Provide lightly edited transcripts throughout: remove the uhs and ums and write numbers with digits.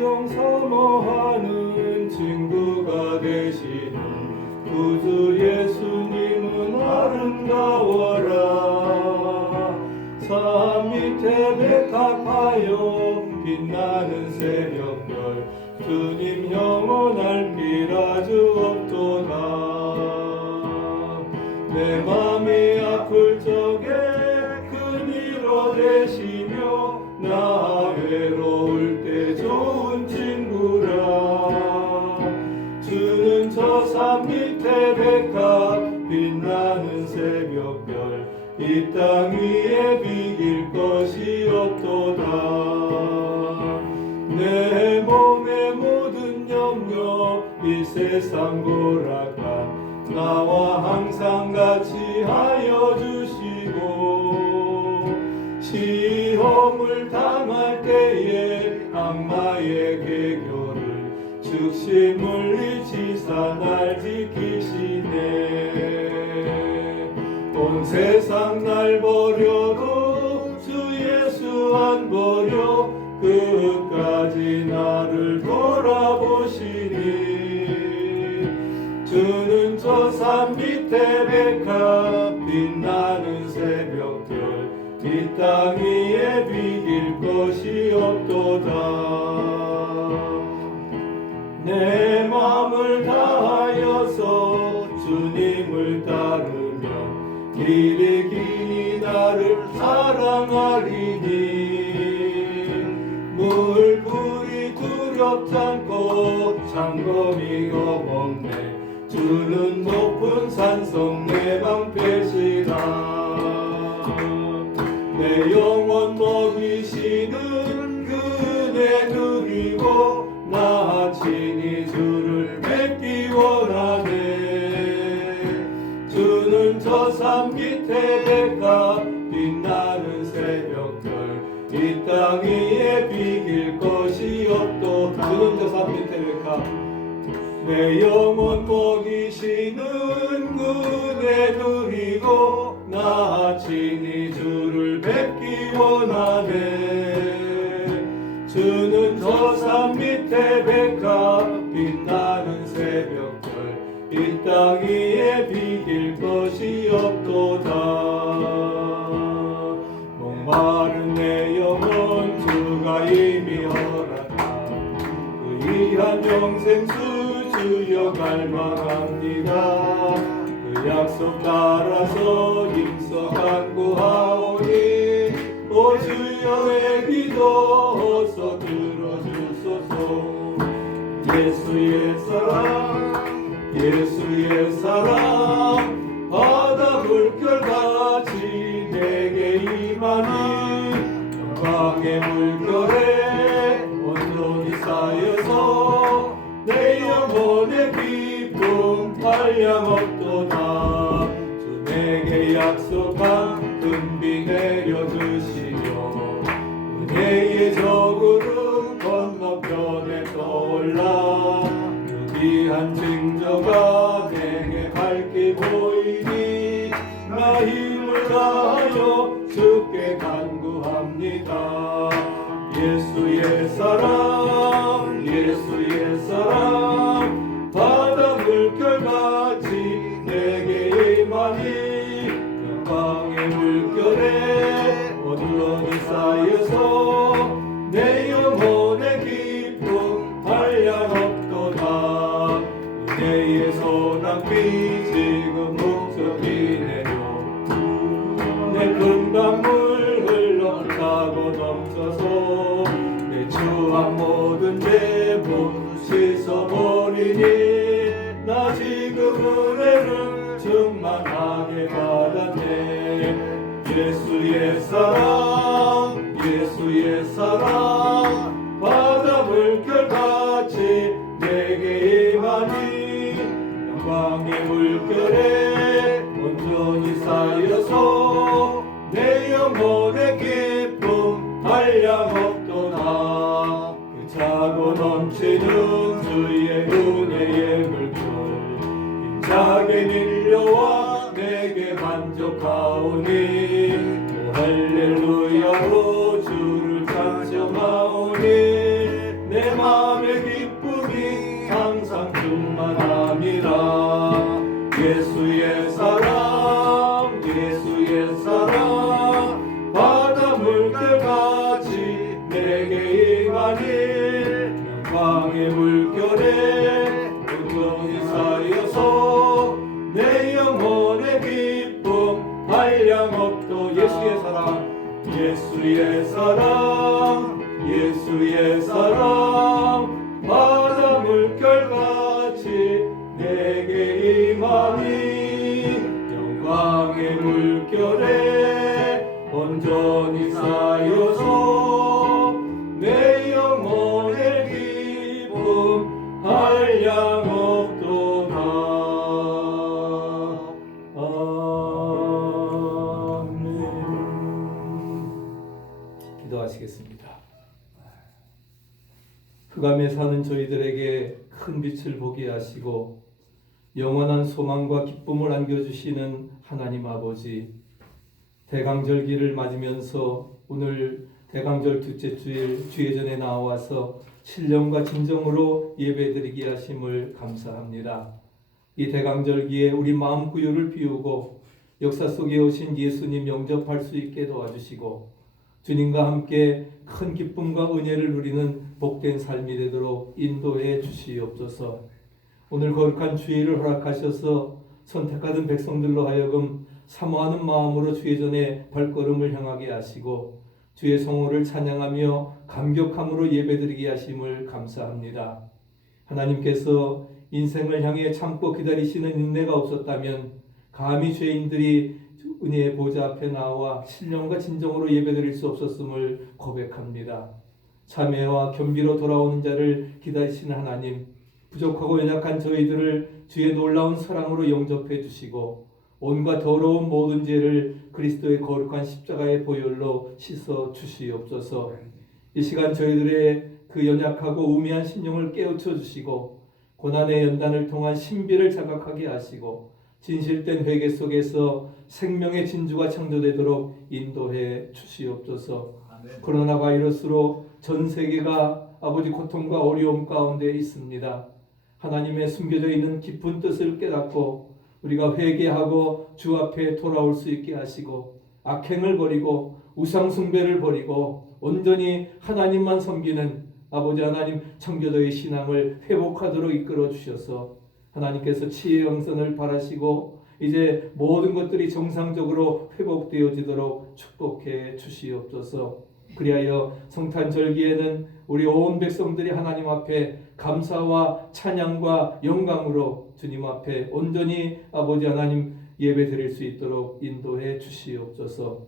진정 사모하는 친구가 되시는 구주 예수님은 아름다워라. 산 밑에 백합하여 빛나는 새벽별 주님 영원할 길 아주 없도다. 내 맘이 아플 적에 큰 위로 되시며 나 외로울 때 좋은 친구라. 주는 저 산 밑에 백합 빛나는 새벽별 이 땅 위에 비길 것이 없도다. 내 몸의 모든 염려 이 세상 고락한 나와 항상 같이 하여 주시고 시험을 당할 때에 악마의 계교를 즉시 물리치사 날 지키시네. 온 세상 날 버려도 주 예수 안 버려 끝까지 나를 돌아보시니. 주는 저 산 밑에 백합 빛나는 새벽별 이 땅 위에 비길 것이 없도다. 내 맘을 다하여서 주님을 따르며 길이 길이 나를 사랑하리니. 물불이 두렵잖고 창검이 겁없네. 주는 높은 산성 내 방패시라. 내 영혼 먹이시는 그네 누리고 나 친히 주를 뵙기 원하네. 주는 저 산 밑에 백합 빛나는 새벽별 이 땅 위에 비길 것이 없도다. 주는 저 산 밑에 백합 내 영혼 먹이시는 그네 누리고 나 친히 주를 뵙기 원하네. 주는 저 산 밑에 백합 빛나는 새벽별 이 땅 위에 비길 것이 없도다. 목마른 내 영혼 주가 이미 허락한 그 귀한 영생수 주여 갈망합니다. 그 약속 따라서 힘써 간구하오니 오 주여 내 기도 어서 들어주소서. 예수의 사랑 예수의 사랑 바다 물결같이 내게 임하니. 영광의 물결에 온전히 쌓여서 내 영혼의 기쁨 한량없도다. 주 내게 약속한 금비 내려주시며 은혜의 저구름 건너편에 떠올라. 그 귀한 징조가 내게 밝게 보이니 나 힘을 다하여 주께 간구합니다. 예수의 사랑 예수의 사랑 바다 물결같이 내게 임하니. 영광의 물결에 온전히 쌓여서 내 영혼의 기쁨 한량없도다. 은혜의 소낙비 지금 목적이 내려 내 큰 강물 흘러가고 넘쳐서 내 추한 모든 죄 모두 씻어버리니. 나 지금 은혜를 충만하게 받았네. 예수의 사랑 예수의 사랑 바다 물결같이 내게 임하니. 영광의 물결에 온전히 쌓여서 내 영혼의 기쁨 한량없도다. 그 차고 넘치는 주의 은혜의 물결 힘차게 밀려와 내게 만족하오니. 오 할렐루야로 주를 찬송하오니. 내 마음 예수의 사랑 예수의 사랑 바다 물결같이 내게 임하니 영광의 물결에 온전히 쌓여서 내 영혼의 기쁨 한량없도다. 기도하시겠습니다. 흑암에 사는 저희들에게 큰 빛을 보게 하시고 영원한 소망과 기쁨을 안겨주시는 하나님 아버지, 대강절기를 맞으면서 오늘 대강절 둘째 주일 주예전에 나와서 신령과 진정으로 예배드리게 하심을 감사합니다. 이 대강절기에 우리 마음 구유를 비우고 역사 속에 오신 예수님 영접할 수 있게 도와주시고 주님과 함께 큰 기쁨과 은혜를 누리는 복된 삶이 되도록 인도해 주시옵소서. 오늘 거룩한 주일을 허락하셔서 선택받은 백성들로 하여금 사모하는 마음으로 주의 전에 발걸음을 향하게 하시고 주의 성호를 찬양하며 감격함으로 예배드리게 하심을 감사합니다. 하나님께서 인생을 향해 참고 기다리시는 인내가 없었다면 감히 죄인들이 은혜의 보좌 앞에 나와 신령과 진정으로 예배드릴 수 없었음을 고백합니다. 참회와 겸비로 돌아오는 자를 기다리시는 하나님, 부족하고 연약한 저희들을 주의 놀라운 사랑으로 영접해 주시고 온갖 더러운 모든 죄를 그리스도의 거룩한 십자가의 보혈로 씻어 주시옵소서. 이 시간 저희들의 그 연약하고 우매한 심령을 깨우쳐 주시고 고난의 연단을 통한 신비를 자각하게 하시고 진실된 회개 속에서 생명의 진주가 창조되도록 인도해 주시옵소서. 아멘. 코로나 바이러스로 전 세계가 아버지 고통과 어려움 가운데 있습니다. 하나님의 숨겨져 있는 깊은 뜻을 깨닫고 우리가 회개하고 주 앞에 돌아올 수 있게 하시고 악행을 버리고 우상 숭배를 버리고 온전히 하나님만 섬기는 아버지 하나님 청교도의 신앙을 회복하도록 이끌어 주셔서 하나님께서 치유의 영선을 바라시고 이제 모든 것들이 정상적으로 회복되어지도록 축복해 주시옵소서. 그리하여 성탄절기에는 우리 온 백성들이 하나님 앞에 감사와 찬양과 영광으로 주님 앞에 온전히 아버지 하나님 예배드릴 수 있도록 인도해 주시옵소서.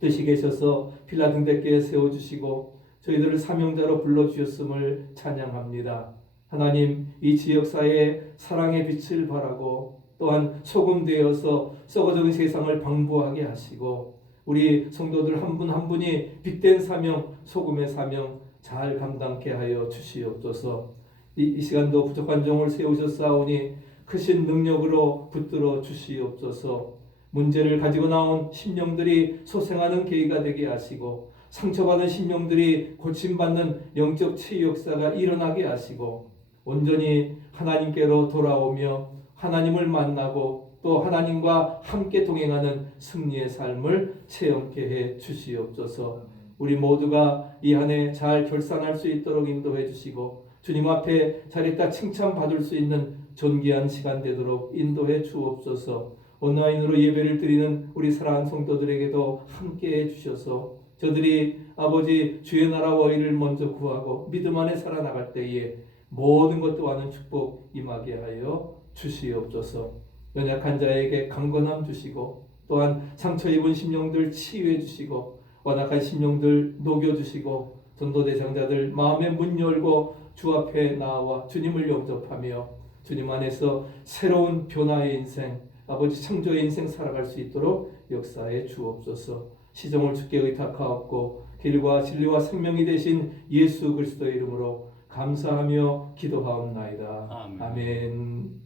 뜻이 계셔서 필라델피아에 세워주시고 저희들을 사명자로 불러주셨음을 찬양합니다. 하나님, 이 지역사회에 사랑의 빛을 발하고 또한 소금 되어서 썩어져는 세상을 방부하게 하시고 우리 성도들 한 분 한 분이 빛된 사명, 소금의 사명 잘 감당케 하여 주시옵소서. 이 시간도 부족한 종을 세우셨사오니 크신 능력으로 붙들어 주시옵소서. 문제를 가지고 나온 심령들이 소생하는 계기가 되게 하시고 상처받은 심령들이 고침받는 영적 치유 역사가 일어나게 하시고 온전히 하나님께로 돌아오며 하나님을 만나고 또 하나님과 함께 동행하는 승리의 삶을 체험케 해 주시옵소서. 우리 모두가 이 한 해 잘 결산할 수 있도록 인도해 주시고 주님 앞에 잘 있다 칭찬받을 수 있는 존귀한 시간 되도록 인도해 주옵소서. 온라인으로 예배를 드리는 우리 사랑하는 성도들에게도 함께해 주셔서 저들이 아버지 주의 나라와 의를 먼저 구하고 믿음 안에 살아나갈 때에 모든 것도와는 축복 임하게 하여 주시옵소서. 연약한 자에게 강건함 주시고 또한 상처 입은 심령들 치유해 주시고 완악한 심령들 녹여주시고 전도 대상자들 마음의 문 열고 주 앞에 나와 주님을 영접하며 주님 안에서 새로운 변화의 인생 아버지 창조의 인생 살아갈 수 있도록 역사해 주옵소서. 시종을 주께 의탁하옵고 길과 진리와 생명이 되신 예수 그리스도의 이름으로 감사하며 기도하옵나이다. 아멘. 아멘.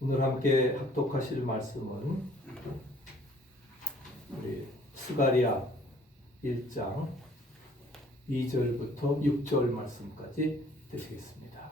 오늘 함께 합독하실 말씀은 우리 스가랴 1장 2절부터 6절 말씀까지 되시겠습니다.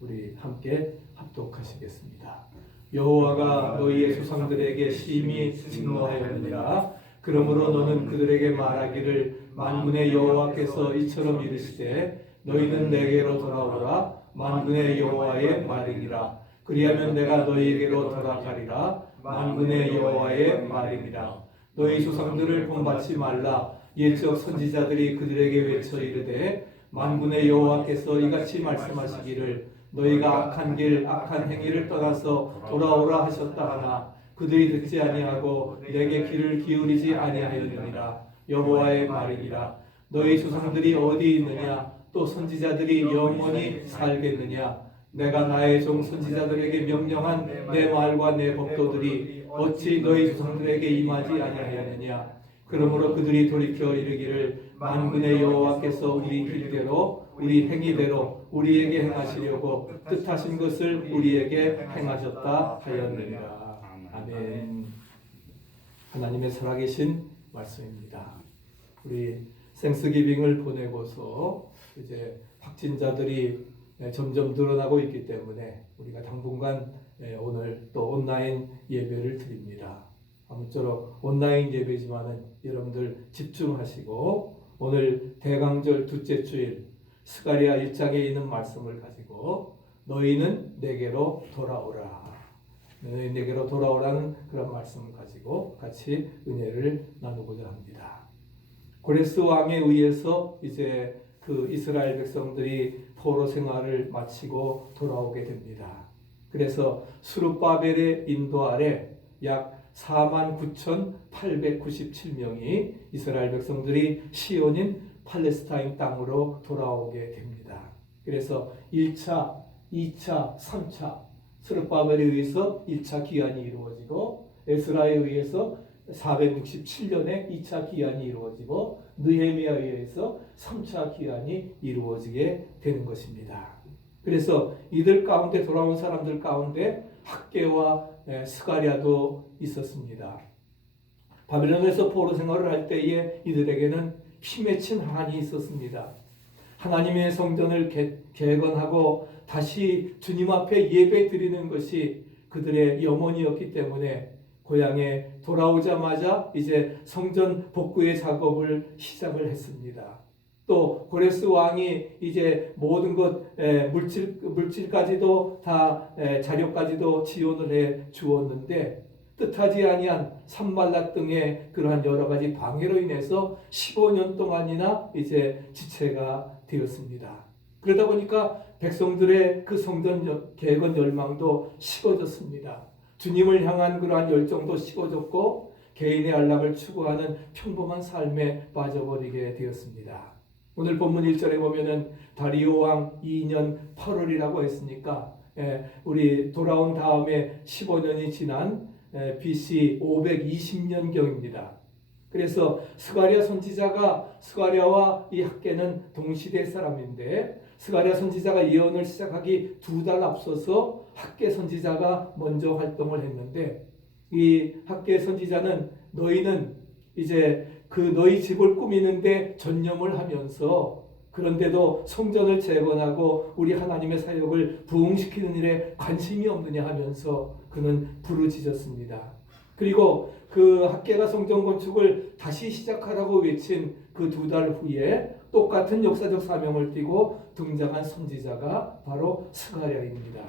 우리 함께 합독하시겠습니다. 여호와가 너희의 조상들에게 심히 진노하였느니라. 그러므로 너는 그들에게 말하기를 만군의 여호와께서 이처럼 이르시되 너희는 내게로 돌아오라. 만군의 여호와의 말이니라. 그리하면 내가 너희에게로 돌아가리라. 만군의 여호와의 말입니다. 너희 조상들을 본받지 말라. 옛적 선지자들이 그들에게 외쳐 이르되 만군의 여호와께서 이같이 말씀하시기를 너희가 악한 길 악한 행위를 떠나서 돌아오라 하셨다 하나 그들이 듣지 아니하고 내게 귀를 기울이지 아니하였느니라. 여호와의 말이니라. 너희 조상들이 어디 있느냐? 또 선지자들이 영원히 살겠느냐? 내가 나의 종 선지자들에게 명령한 내 말과 내 법도들이 어찌 너희 조상들에게 임하지 아니하였느냐? 그러므로 그들이 돌이켜 이르기를 만군의 여호와께서 우리 길대로 우리 행위대로 우리에게 행하시려고 뜻하신 것을 우리에게 행하셨다 하였느니라. 아멘. 하나님의 살아계신 말씀입니다. 우리 생스기빙을 보내고서 이제 확진자들이 점점 늘어나고 있기 때문에 우리가 당분간 오늘 또 온라인 예배를 드립니다. 아무쪼록 온라인 예배지만은 여러분들 집중하시고 오늘 대강절 둘째 주일 스가랴 1장에 있는 말씀을 가지고 너희는 내게로 돌아오라. 너희 내게로 돌아오라는 그런 말씀을 가지고 같이 은혜를 나누고자 합니다. 고레스 왕에 의해서 이제 그 이스라엘 백성들이 포로 생활을 마치고 돌아오게 됩니다. 그래서 스룹바벨의 인도 아래 약 49,897명이 이스라엘 백성들이 시온인 팔레스타인 땅으로 돌아오게 됩니다. 그래서 1차, 2차, 3차 스룹바벨에 의해서 1차 기한이 이루어지고 에스라에 의해서 467년에 2차 기한이 이루어지고 느헤미야에 의해서 3차 기한이 이루어지게 되는 것입니다. 그래서 이들 가운데 돌아온 사람들 가운데 학개와 스가랴도 있었습니다. 바벨론에서 포로 생활을 할 때에 이들에게는 피맺힌 한이 있었습니다. 하나님의 성전을 개건하고 다시 주님 앞에 예배 드리는 것이 그들의 염원이었기 때문에 고향에 돌아오자마자 이제 성전 복구의 작업을 시작을 했습니다. 또 고레스 왕이 이제 모든 것 물질까지도 다 자료까지도 지원을 해 주었는데 뜻하지 아니한 산발락 등의 그러한 여러 가지 방해로 인해서 15년 동안이나 이제 지체가 되었습니다. 그러다 보니까 백성들의 그 성전 개건 열망도 식어졌습니다. 주님을 향한 그러한 열정도 식어졌고 개인의 안락을 추구하는 평범한 삶에 빠져버리게 되었습니다. 오늘 본문 1절에 보면은 다리오 왕 2년 8월이라고 했으니까 우리 돌아온 다음에 15년이 지난 BC 520년경입니다. 그래서 스가랴 선지자가 스가랴와 이 학개는 동시대 사람인데 스가랴 선지자가 예언을 시작하기 2달 앞서서 학개 선지자가 먼저 활동을 했는데 이 학개 선지자는 너희는 이제 그 너희 집을 꾸미는데 전념을 하면서 그런데도 성전을 재건하고 우리 하나님의 사역을 부흥시키는 일에 관심이 없느냐 하면서 그는 부르짖었습니다. 그리고 그 학개가 성전 건축을 다시 시작하라고 외친 그 2달 후에 똑같은 역사적 사명을 띠고 등장한 선지자가 바로 스가랴입니다.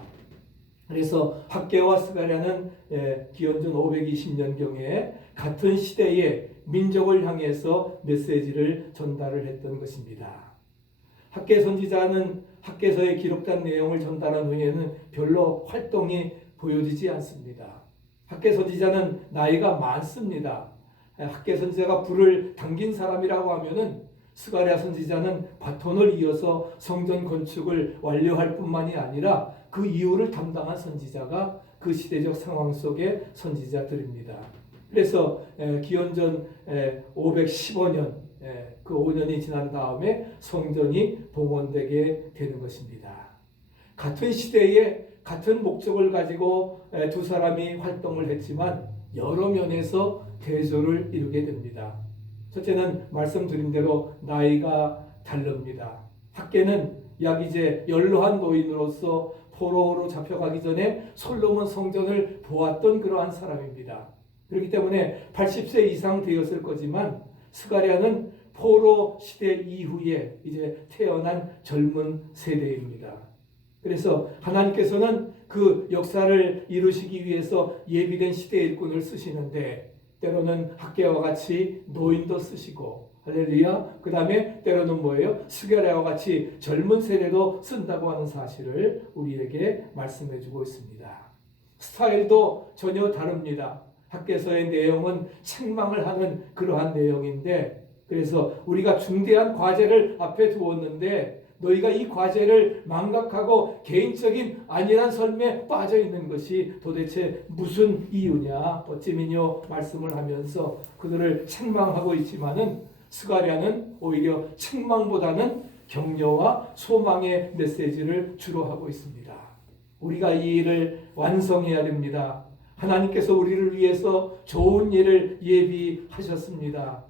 그래서 학개와 스가랴는 기원전 520년경에 같은 시대에 민족을 향해서 메시지를 전달을 했던 것입니다. 학개 선지자는 학개서에 기록된 내용을 전달한 후에는 별로 활동이 보여지지 않습니다. 학개 선지자는 나이가 많습니다. 학개 선지자가 불을 당긴 사람이라고 하면은 스가랴 선지자는 바톤을 이어서 성전 건축을 완료할 뿐만이 아니라 그 이후를 담당한 선지자가 그 시대적 상황 속의 선지자들입니다. 그래서 기원전 515년 그 5년이 지난 다음에 성전이 봉헌되게 되는 것입니다. 같은 시대에 같은 목적을 가지고 두 사람이 활동을 했지만 여러 면에서 대조를 이루게 됩니다. 첫째는 말씀드린 대로 나이가 다릅니다. 학개는 약 이제 연로한 노인으로서 포로로 잡혀가기 전에 솔로몬 성전을 보았던 그러한 사람입니다. 그렇기 때문에 80세 이상 되었을 거지만 스가랴는 포로 시대 이후에 이제 태어난 젊은 세대입니다. 그래서 하나님께서는 그 역사를 이루시기 위해서 예비된 시대 일꾼을 쓰시는데 때로는 학개와 같이 노인도 쓰시고 할렐루야. 그 다음에 때로는 뭐예요? 스가랴와 같이 젊은 세대도 쓴다고 하는 사실을 우리에게 말씀해 주고 있습니다. 스타일도 전혀 다릅니다. 학개서의 내용은 책망을 하는 그러한 내용인데 그래서 우리가 중대한 과제를 앞에 두었는데 너희가 이 과제를 망각하고 개인적인 안일한 삶에 빠져 있는 것이 도대체 무슨 이유냐? 어찌미뇨 말씀을 하면서 그들을 책망하고 있지만은 스가랴는 오히려 책망보다는 격려와 소망의 메시지를 주로 하고 있습니다. 우리가 이 일을 완성해야 됩니다. 하나님께서 우리를 위해서 좋은 일을 예비하셨습니다.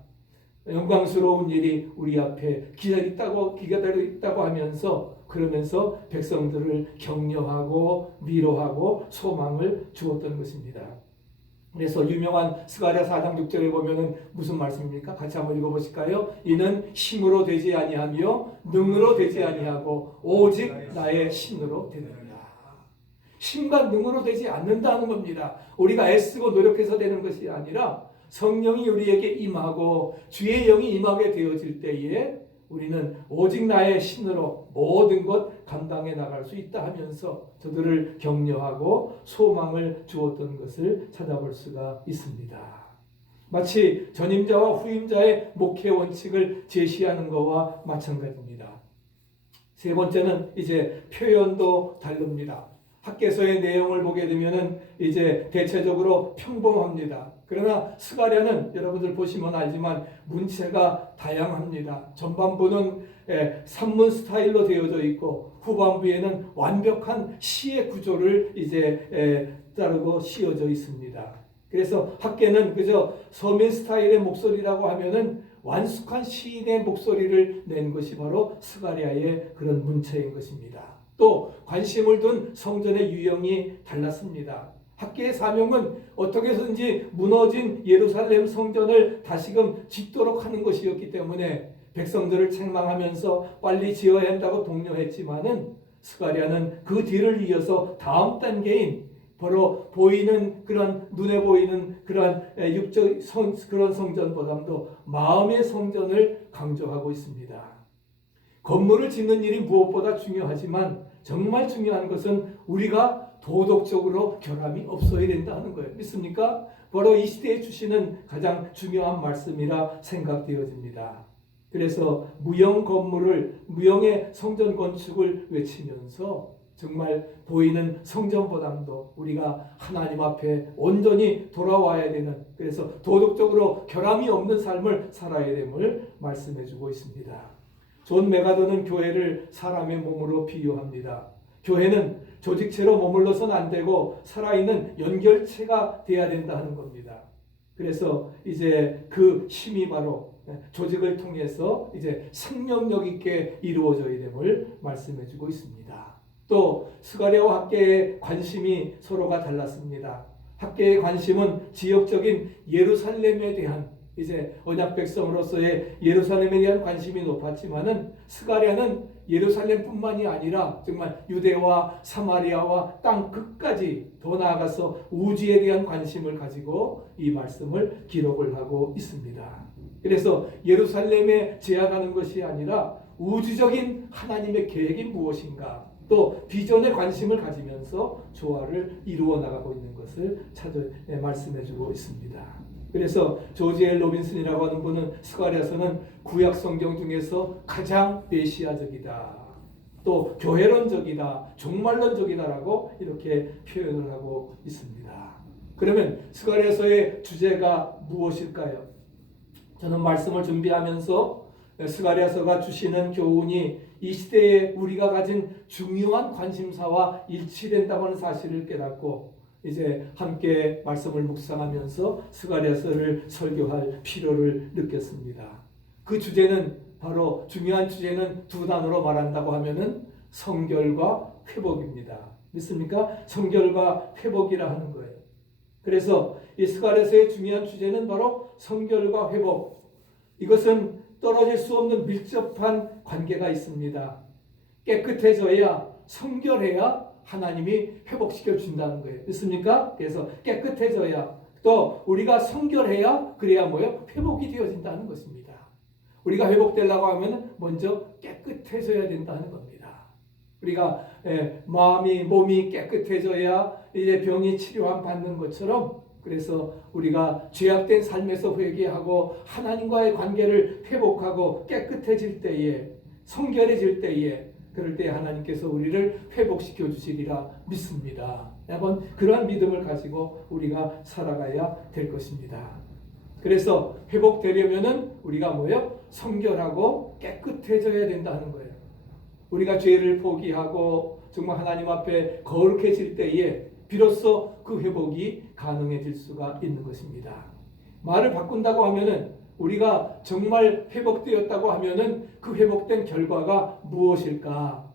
영광스러운 일이 우리 앞에 기다리고 있다고 하면서 그러면서 백성들을 격려하고 위로하고 소망을 주었던 것입니다. 그래서 유명한 스가랴 4장 6절에 보면은 무슨 말씀입니까? 같이 한번 읽어보실까요? 이는 힘으로 되지 아니하며 능으로 되지 아니하고 오직 나의 신으로 되느니라. 힘과 능으로 되지 않는다는 겁니다. 우리가 애쓰고 노력해서 되는 것이 아니라 성령이 우리에게 임하고 주의 영이 임하게 되어질 때에 우리는 오직 나의 신으로 모든 것 감당해 나갈 수 있다 하면서 저들을 격려하고 소망을 주었던 것을 찾아볼 수가 있습니다. 마치 전임자와 후임자의 목회 원칙을 제시하는 것과 마찬가지입니다. 세 번째는 이제 표현도 다릅니다. 학개서의 내용을 보게 되면은 이제 대체적으로 평범합니다. 그러나 스가랴는 여러분들 보시면 알지만 문체가 다양합니다. 전반부는 산문 스타일로 되어져 있고 후반부에는 완벽한 시의 구조를 이제 따르고 씌워져 있습니다. 그래서 학개는 그저 서민 스타일의 목소리라고 하면은 완숙한 시인의 목소리를 낸 것이 바로 스가랴의 그런 문체인 것입니다. 또 관심을 둔 성전의 유형이 달랐습니다. 학개의 사명은 어떻게 해서든지 무너진 예루살렘 성전을 다시금 짓도록 하는 것이었기 때문에 백성들을 책망하면서 빨리 지어야 한다고 독려했지만은 스가랴는 그 뒤를 이어서 다음 단계인 바로 보이는 그런 눈에 보이는 그런 육적 그런 성전보다도 마음의 성전을 강조하고 있습니다. 건물을 짓는 일이 무엇보다 중요하지만 정말 중요한 것은 우리가 도덕적으로 결함이 없어야 된다는 거예요. 믿습니까? 바로 이 시대에 주시는 가장 중요한 말씀이라 생각되어집니다. 그래서 무형의 성전 건축을 외치면서 정말 보이는 성전보다도 우리가 하나님 앞에 온전히 돌아와야 되는 그래서 도덕적으로 결함이 없는 삶을 살아야 됨을 말씀해주고 있습니다. 존 메가더는 교회를 사람의 몸으로 비유합니다. 교회는 조직체로 머물러서는 안 되고 살아있는 연결체가 돼야 된다 하는 겁니다. 그래서 이제 그 힘이 바로 조직을 통해서 이제 생명력 있게 이루어져야 됨을 말씀해주고 있습니다. 또 스가랴와 학개의 관심이 서로가 달랐습니다. 학개의 관심은 지역적인 예루살렘에 대한 이제 언약 백성으로서의 예루살렘에 대한 관심이 높았지만은 스가랴는 예루살렘뿐만이 아니라 정말 유대와 사마리아와 땅 끝까지 더 나아가서 우주에 대한 관심을 가지고 이 말씀을 기록을 하고 있습니다. 그래서 예루살렘에 제한하는 것이 아니라 우주적인 하나님의 계획이 무엇인가 또 비전에 관심을 가지면서 조화를 이루어 나가고 있는 것을 말씀해주고 있습니다. 그래서 조지 엘 로빈슨이라고 하는 분은 스가랴서는 구약 성경 중에서 가장 메시아적이다. 또 교회론적이다. 종말론적이다라고 이렇게 표현을 하고 있습니다. 그러면 스가랴서의 주제가 무엇일까요? 저는 말씀을 준비하면서 스가랴서가 주시는 교훈이 이 시대에 우리가 가진 중요한 관심사와 일치된다고 하는 사실을 깨닫고 이제 함께 말씀을 묵상하면서 스가랴서를 설교할 필요를 느꼈습니다. 그 주제는 바로 중요한 주제는 두 단어로 말한다고 하면은 성결과 회복입니다. 믿습니까? 성결과 회복이라 하는 거예요. 그래서 이 스가랴서의 중요한 주제는 바로 성결과 회복. 이것은 떨어질 수 없는 밀접한 관계가 있습니다. 깨끗해져야 성결해야 하나님이 회복시켜 준다는 거예요. 믿습니까? 그래서 깨끗해져야, 또 우리가 성결해야, 그래야 뭐요? 회복이 되어진다는 것입니다. 우리가 회복되려고 하면 먼저 깨끗해져야 된다는 겁니다. 우리가 마음이, 몸이 깨끗해져야 이제 병이 치료함 받는 것처럼, 그래서 우리가 죄악된 삶에서 회개하고 하나님과의 관계를 회복하고 깨끗해질 때에, 성결해질 때에, 그럴 때 하나님께서 우리를 회복시켜 주시리라 믿습니다. 여러분, 그러한 믿음을 가지고 우리가 살아가야 될 것입니다. 그래서 회복되려면은 우리가 뭐예요? 성결하고 깨끗해져야 된다는 거예요. 우리가 죄를 포기하고 정말 하나님 앞에 거룩해질 때에 비로소 그 회복이 가능해질 수가 있는 것입니다. 말을 바꾼다고 하면은, 우리가 정말 회복되었다고 하면은 그 회복된 결과가 무엇일까?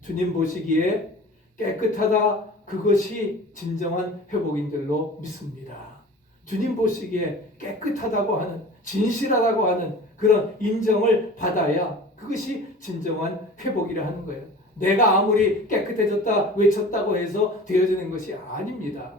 주님 보시기에 깨끗하다, 그것이 진정한 회복인 줄로 믿습니다. 주님 보시기에 깨끗하다고 하는, 진실하다고 하는 그런 인정을 받아야 그것이 진정한 회복이라 하는 거예요. 내가 아무리 깨끗해졌다 외쳤다고 해서 되어지는 것이 아닙니다.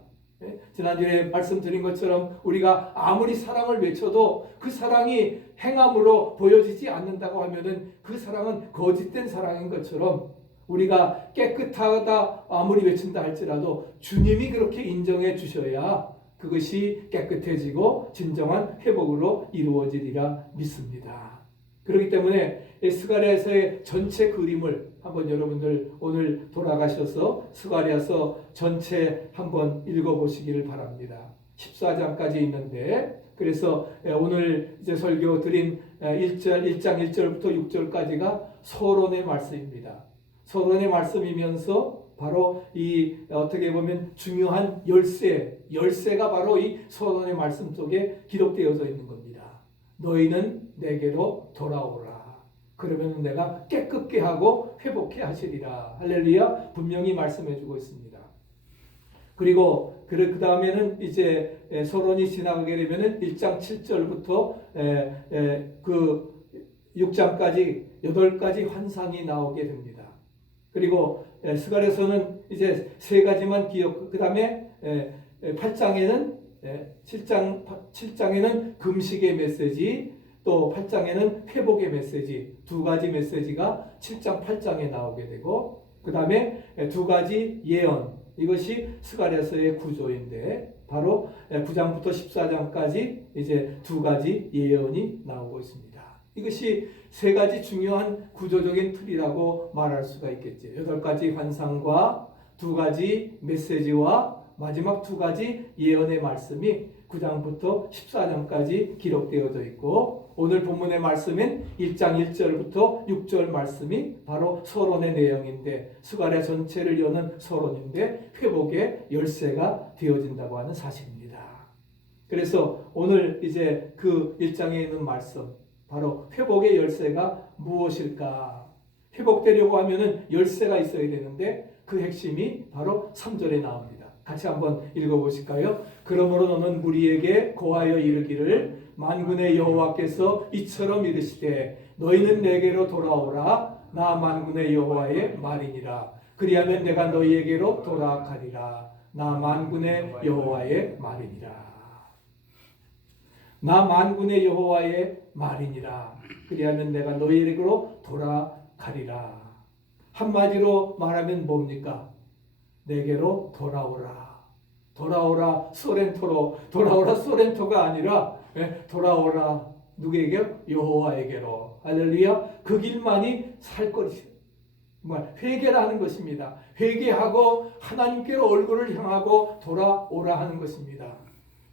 지난주에 말씀드린 것처럼 우리가 아무리 사랑을 외쳐도 그 사랑이 행함으로 보여지지 않는다고 하면은 그 사랑은 거짓된 사랑인 것처럼, 우리가 깨끗하다 아무리 외친다 할지라도 주님이 그렇게 인정해 주셔야 그것이 깨끗해지고 진정한 회복으로 이루어지리라 믿습니다. 그렇기 때문에 스가랴서의 전체 그림을 한번 여러분들 오늘 돌아가셔서 스가랴서 전체 한번 읽어보시기를 바랍니다. 14장까지 있는데, 그래서 오늘 이제 설교 드린 1장 1절부터 6절까지가 서론의 말씀입니다. 서론의 말씀이면서 바로 이 어떻게 보면 중요한 열쇠가 바로 이 서론의 말씀 속에 기록되어져 있는 겁니다. 너희는 내게로 돌아오라. 그러면 내가 깨끗게 하고 회복해 하시리라. 할렐루야. 분명히 말씀해 주고 있습니다. 그리고 그 다음에는 이제 서론이 지나가게 되면은 1장 7절부터 그 6장까지 8가지 환상이 나오게 됩니다. 그리고 스가랴서는 이제 3가지만 기억, 그 다음에 8장에는 7장에는 금식의 메시지, 또 8장에는 회복의 메시지, 2가지 메시지가 7장 8장에 나오게 되고, 그 다음에 2가지 예언, 이것이 스가랴서의 구조인데 바로 9장부터 14장까지 이제 2가지 예언이 나오고 있습니다. 이것이 3가지 중요한 구조적인 틀이라고 말할 수가 있겠죠. 8가지 환상과 2가지 메시지와 마지막 2가지 예언의 말씀이 9장부터 14장까지 기록되어져 있고, 오늘 본문의 말씀인 1장 1절부터 6절 말씀이 바로 서론의 내용인데, 스가랴 전체를 여는 서론인데 회복의 열쇠가 되어진다고 하는 사실입니다. 그래서 오늘 이제 그 1장에 있는 말씀, 바로 회복의 열쇠가 무엇일까? 회복되려고 하면은 열쇠가 있어야 되는데 그 핵심이 바로 3절에 나옵니다. 같이 한번 읽어보실까요? 그러므로 너는 무리에게 고하여 이르기를, 만군의 여호와께서 이처럼 이르시되 너희는 내게로 돌아오라. 나 만군의 여호와의 말이니라. 그리하면 내가 너희에게로 돌아가리라. 나 만군의 여호와의 말이니라. 나 만군의 여호와의 말이니라. 그리하면 내가 너희에게로 돌아가리라. 한마디로 말하면 뭡니까? 내게로 돌아오라. 돌아오라 소렌토로. 돌아오라 소렌토가 아니라 돌아오라 누구에게? 여호와에게로. 할렐루야. 그 길만이 살 것이죠. 정말 회개라는 것입니다. 회개하고 하나님께로 얼굴을 향하고 돌아오라 하는 것입니다.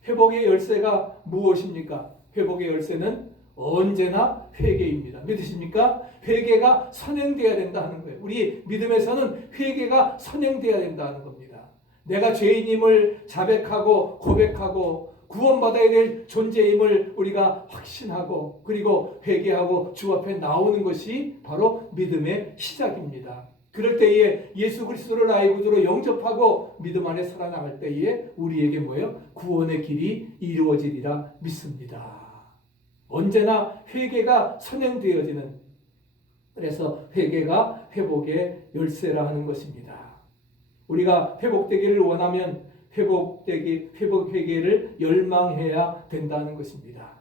회복의 열쇠가 무엇입니까? 회복의 열쇠는 언제나 회개입니다. 믿으십니까? 회개가 선행되어야 된다 하는 거예요. 우리 믿음에서는 회개가 선행되어야 된다는 겁니다. 내가 죄인임을 자백하고 고백하고 구원받아야 될 존재임을 우리가 확신하고, 그리고 회개하고 주 앞에 나오는 것이 바로 믿음의 시작입니다. 그럴 때에 예수 그리스도를 나의 구주로 영접하고 믿음 안에 살아나갈 때에 우리에게 뭐예요? 구원의 길이 이루어지리라 믿습니다. 언제나 회개가 선행되어지는, 그래서 회개가 회복의 열쇠라 하는 것입니다. 우리가 회복되기를 원하면 회복 회개를 열망해야 된다는 것입니다.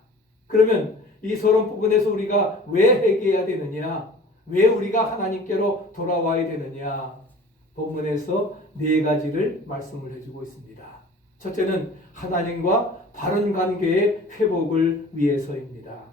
그러면 이 서론 부분에서 우리가 왜 회개해야 되느냐? 왜 우리가 하나님께로 돌아와야 되느냐? 본문에서 네 가지를 말씀을 해주고 있습니다. 첫째는 하나님과 바른 관계의 회복을 위해서입니다.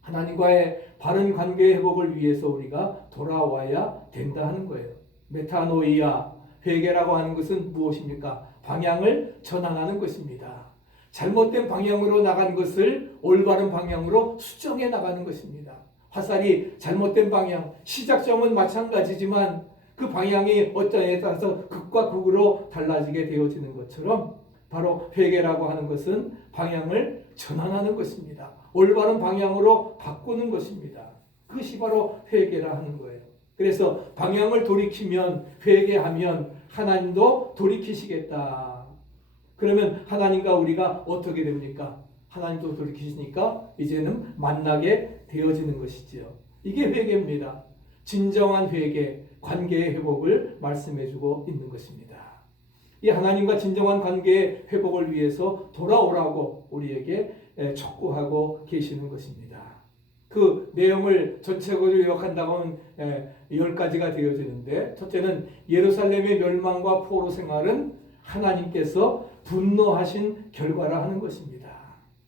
하나님과의 바른 관계의 회복을 위해서 우리가 돌아와야 된다 하는 거예요. 메타노이아, 회개라고 하는 것은 무엇입니까? 방향을 전환하는 것입니다. 잘못된 방향으로 나간 것을 올바른 방향으로 수정해 나가는 것입니다. 화살이 잘못된 방향, 시작점은 마찬가지지만 그 방향이 어쩌냐에 따라서 극과 극으로 달라지게 되어지는 것처럼 바로 회개라고 하는 것은 방향을 전환하는 것입니다. 올바른 방향으로 바꾸는 것입니다. 그것이 바로 회개라 하는 거예요. 그래서 방향을 돌이키면, 회개하면 하나님도 돌이키시겠다. 그러면 하나님과 우리가 어떻게 됩니까? 하나님도 돌이키시니까 이제는 만나게 되어지는 것이지요. 이게 회개입니다. 진정한 회개, 관계의 회복을 말씀해주고 있는 것입니다. 이 하나님과 진정한 관계의 회복을 위해서 돌아오라고 우리에게 촉구하고 계시는 것입니다. 그 내용을 전체적으로 요약한다고 하면 10가지가 되어지는데, 첫째는 예루살렘의 멸망과 포로 생활은 하나님께서 분노하신 결과라 하는 것입니다.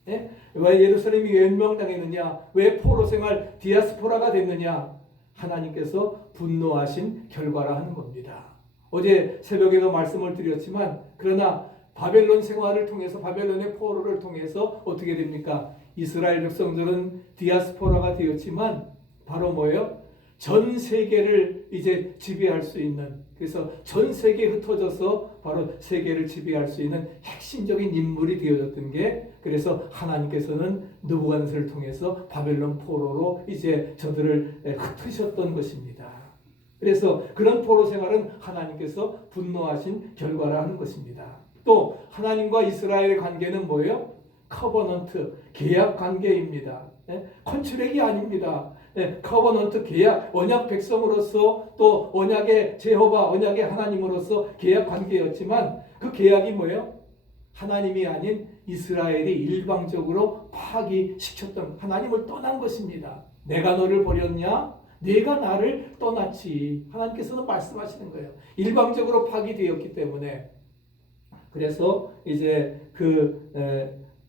왜 예루살렘이 멸망당했느냐? 왜 포로 생활, 디아스포라가 됐느냐? 하나님께서 분노하신 결과라 하는 겁니다. 어제 새벽에도 말씀을 드렸지만, 그러나 바벨론 생활을 통해서, 바벨론의 포로를 통해서 어떻게 됩니까? 이스라엘 백성들은 디아스포라가 되었지만 바로 뭐예요? 전 세계를 이제 지배할 수 있는, 그래서 전 세계에 흩어져서 바로 세계를 지배할 수 있는 핵심적인 인물이 되어졌던 게, 그래서 하나님께서는 느부갓네살을 통해서 바벨론 포로로 이제 저들을 흩으셨던 것입니다. 그래서 그런 포로 생활은 하나님께서 분노하신 결과라 하는 것입니다. 또 하나님과 이스라엘의 관계는 뭐예요? 커버넌트, 계약 관계입니다. 컨트랙이 아닙니다. 커버넌트, 계약, 언약 백성으로서 또 언약의 제호바, 언약의 하나님으로서 계약 관계였지만 그 계약이 뭐예요? 하나님이 아닌 이스라엘이 일방적으로 파기시켰던, 하나님을 떠난 것입니다. 내가 너를 버렸냐? 네가 나를 떠났지. 하나님께서는 말씀하시는 거예요. 일방적으로 파기되었기 때문에. 그래서 이제 그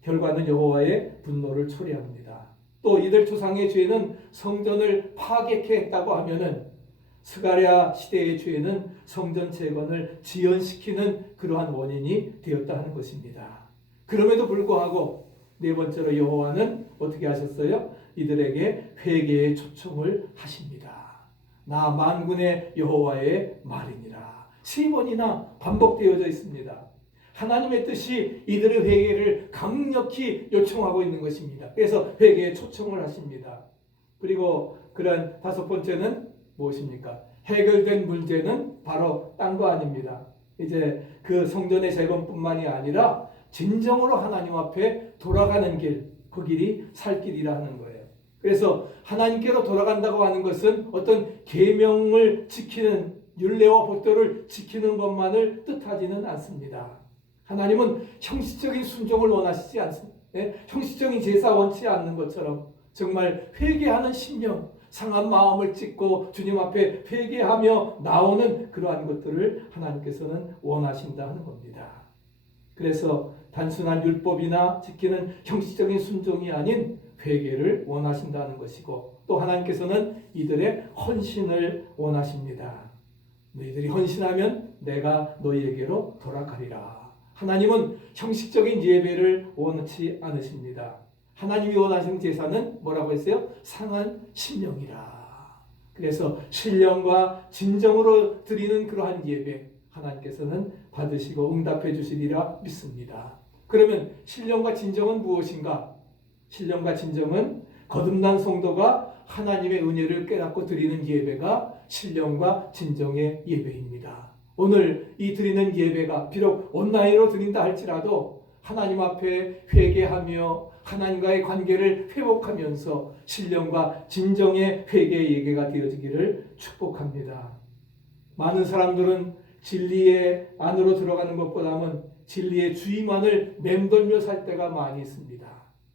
결과는 여호와의 분노를 초래합니다. 또 이들 조상의 죄는 성전을 파괴케 했다고 하면은 스가랴 시대의 죄는 성전 재건을 지연시키는 그러한 원인이 되었다 하는 것입니다. 그럼에도 불구하고 네 번째로 여호와는 어떻게 하셨어요? 이들에게 회개의 초청을 하십니다. 나 만군의 여호와의 말이니라. 3번이나 반복되어져 있습니다. 하나님의 뜻이 이들의 회개를 강력히 요청하고 있는 것입니다. 그래서 회개에 초청을 하십니다. 그리고 그런 5번째는 무엇입니까? 해결된 문제는 바로 딴 거 아닙니다. 이제 그 성전의 재건뿐만이 아니라 진정으로 하나님 앞에 돌아가는 길, 그 길이 살 길이라 하는 거예요. 그래서 하나님께로 돌아간다고 하는 것은 어떤 계명을 지키는, 율례와 법도를 지키는 것만을 뜻하지는 않습니다. 하나님은 형식적인 순종을 원하시지 않습니다. 형식적인 제사 원치 않는 것처럼 정말 회개하는 심령, 상한 마음을 찢고 주님 앞에 회개하며 나오는 그러한 것들을 하나님께서는 원하신다 하는 겁니다. 그래서 단순한 율법이나 지키는 형식적인 순종이 아닌 회개를 원하신다는 것이고, 또 하나님께서는 이들의 헌신을 원하십니다. 너희들이 헌신하면 내가 너희에게로 돌아가리라. 하나님은 형식적인 예배를 원치 않으십니다. 하나님이 원하시는 제사는 뭐라고 했어요? 상한 심령이라. 그래서 신령과 진정으로 드리는 그러한 예배, 하나님께서는 받으시고 응답해 주시리라 믿습니다. 그러면 신령과 진정은 무엇인가? 신령과 진정은 거듭난 성도가 하나님의 은혜를 깨닫고 드리는 예배가 신령과 진정의 예배입니다. 오늘 이 드리는 예배가 비록 온라인으로 드린다 할지라도 하나님 앞에 회개하며 하나님과의 관계를 회복하면서 신령과 진정의 회개의 예배가 되어지기를 축복합니다. 많은 사람들은 진리의 안으로 들어가는 것보다는 진리의 주임안을 맴돌며 살 때가 많이 있습니다.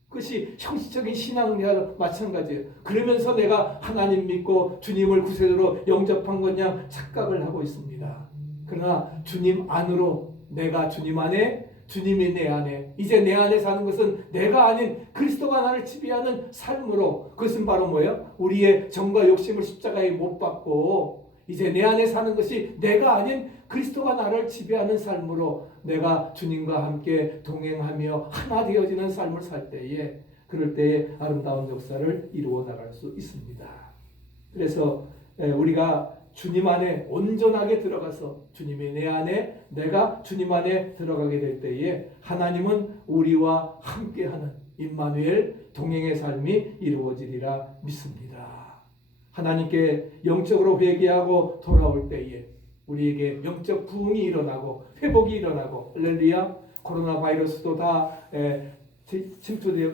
그것이 형식적인 신앙과 마찬가지예요. 그러면서 내가 하나님 믿고 주님을 구세주로 영접한 거냐 착각을 하고 있습니다. 그러나 주님 안으로, 내가 주님 안에, 주님이 내 안에, 이제 내 안에 사는 것은 내가 아닌 그리스도가 나를 지배하는 삶으로, 그것은 바로 뭐예요? 우리의 정과 욕심을 십자가에 못 박고 이제 내 안에 사는 것이 내가 아닌 그리스도가 나를 지배하는 삶으로 내가 주님과 함께 동행하며 하나 되어지는 삶을 살 때에, 그럴 때에 아름다운 역사를 이루어 나갈 수 있습니다. 그래서 우리가 주님 안에 온전하게 들어가서 주님이 내 안에, 내가 주님 안에 들어가게 될 때에 하나님은 우리와 함께하는 임마누엘 동행의 삶이 이루어지리라 믿습니다. 하나님께 영적으로 회개하고 돌아올 때에 우리에게 영적 부흥이 일어나고 회복이 일어나고, 할렐루야, 코로나 바이러스도 다 침투되어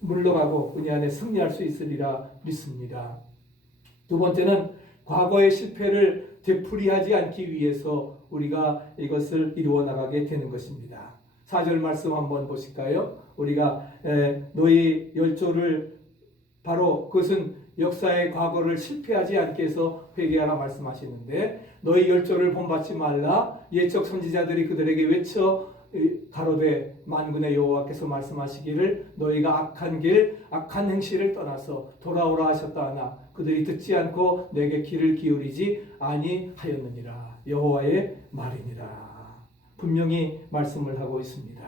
물러가고 은혜 안에 승리할 수 있으리라 믿습니다. 두 번째는 과거의 실패를 되풀이하지 않기 위해서 우리가 이것을 이루어 나가게 되는 것입니다. 4절 말씀 한번 보실까요? 우리가 너희 열조를, 바로 그것은 역사의 과거를 실패하지 않게 해서 회개하라 말씀하시는데, 너희 열조를 본받지 말라. 옛적 선지자들이 그들에게 외쳐 가로되 만군의 여호와께서 말씀하시기를 너희가 악한 길 악한 행실을 떠나서 돌아오라 하셨다 하나 그들이 듣지 않고 내게 귀를 기울이지 아니하였느니라. 여호와의 말이니라. 분명히 말씀을 하고 있습니다.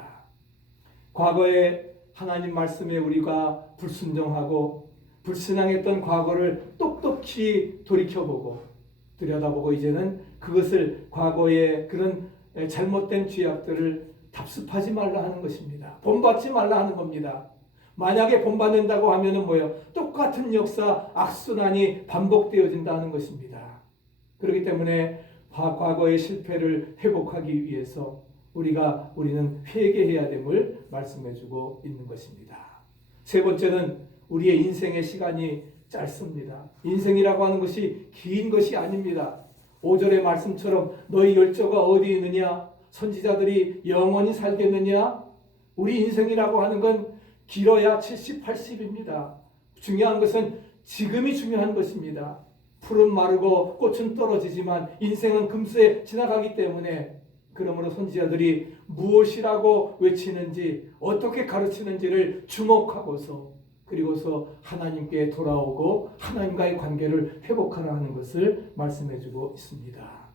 과거에 하나님 말씀에 우리가 불순종하고 불신앙했던 과거를 똑똑히 돌이켜보고 들여다보고 이제는 그것을, 과거의 그런 잘못된 죄악들을 답습하지 말라 하는 것입니다. 본받지 말라 하는 겁니다. 만약에 본받는다고 하면은 뭐예요? 똑같은 역사, 악순환이 반복되어진다는 것입니다. 그렇기 때문에 과거의 실패를 회복하기 위해서 우리는 회개해야 됨을 말씀해주고 있는 것입니다. 세 번째는 우리의 인생의 시간이 짧습니다. 인생이라고 하는 것이 긴 것이 아닙니다. 5절의 말씀처럼 너희 열조가 어디 있느냐? 선지자들이 영원히 살겠느냐? 우리 인생이라고 하는 건 길어야 70, 80입니다. 중요한 것은 지금이 중요한 것입니다. 풀은 마르고 꽃은 떨어지지만 인생은 금세 지나가기 때문에, 그러므로 선지자들이 무엇이라고 외치는지, 어떻게 가르치는지를 주목하고서, 그리고서 하나님께 돌아오고 하나님과의 관계를 회복하라 하는 것을 말씀해주고 있습니다.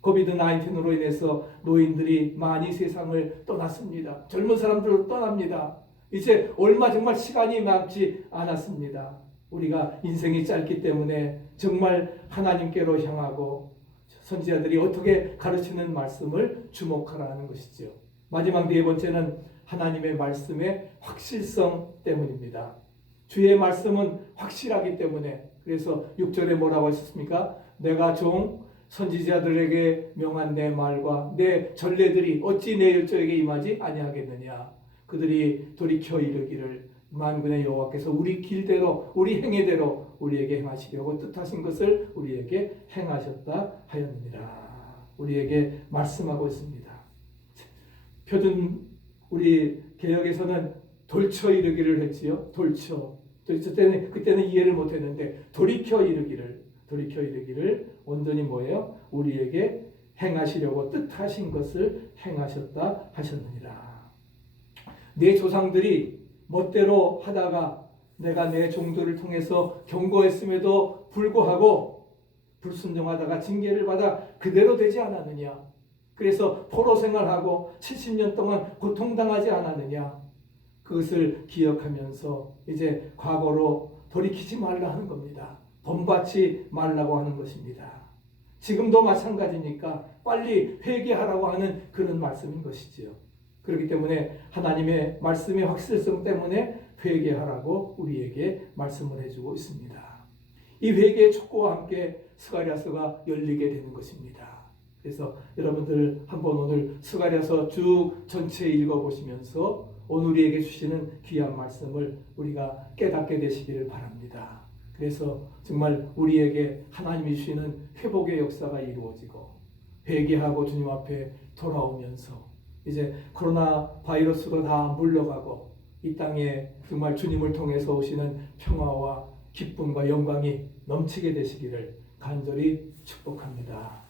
코비드-19으로 인해서 노인들이 많이 세상을 떠났습니다. 젊은 사람들도 떠납니다. 이제 얼마 정말 시간이 남지 않았습니다. 우리가 인생이 짧기 때문에 정말 하나님께로 향하고 선지자들이 어떻게 가르치는 말씀을 주목하라 하는 것이죠. 마지막 네 번째는 하나님의 말씀의 확실성 때문입니다. 주의 말씀은 확실하기 때문에, 그래서 6절에 뭐라고 하셨습니까? 내가 종 선지자들에게 명한 내 말과 내 전례들이 어찌 내 열조에게 임하지 아니하겠느냐. 그들이 돌이켜 이르기를 만군의 여호와께서 우리 길대로 우리 행위대로 우리에게 행하시려고 뜻하신 것을 우리에게 행하셨다 하였느니라. 우리에게 말씀하고 있습니다. 표준 우리 개역에서는 돌쳐 이르기를 했지요. 돌쳐 때는 그때는 이해를 못했는데 돌이켜 이르기를 온전히 뭐예요? 우리에게 행하시려고 뜻하신 것을 행하셨다 하셨느니라. 내 조상들이 멋대로 하다가 내가 내 종들을 통해서 경고했음에도 불구하고 불순종하다가 징계를 받아 그대로 되지 않았느냐? 그래서 포로 생활하고 70년 동안 고통당하지 않았느냐? 그것을 기억하면서 이제 과거로 돌이키지 말라 하는 겁니다. 본받지 말라고 하는 것입니다. 지금도 마찬가지니까 빨리 회개하라고 하는 그런 말씀인 것이지요. 그렇기 때문에 하나님의 말씀의 확실성 때문에 회개하라고 우리에게 말씀을 해주고 있습니다. 이 회개의 촉구와 함께 스가랴서가 열리게 되는 것입니다. 그래서 여러분들 한번 오늘 스가랴서 쭉 전체 읽어보시면서 오늘 우리에게 주시는 귀한 말씀을 우리가 깨닫게 되시기를 바랍니다. 그래서 정말 우리에게 하나님이 주시는 회복의 역사가 이루어지고 회개하고 주님 앞에 돌아오면서 이제 코로나 바이러스도 다 물러가고 이 땅에 정말 주님을 통해서 오시는 평화와 기쁨과 영광이 넘치게 되시기를 간절히 축복합니다.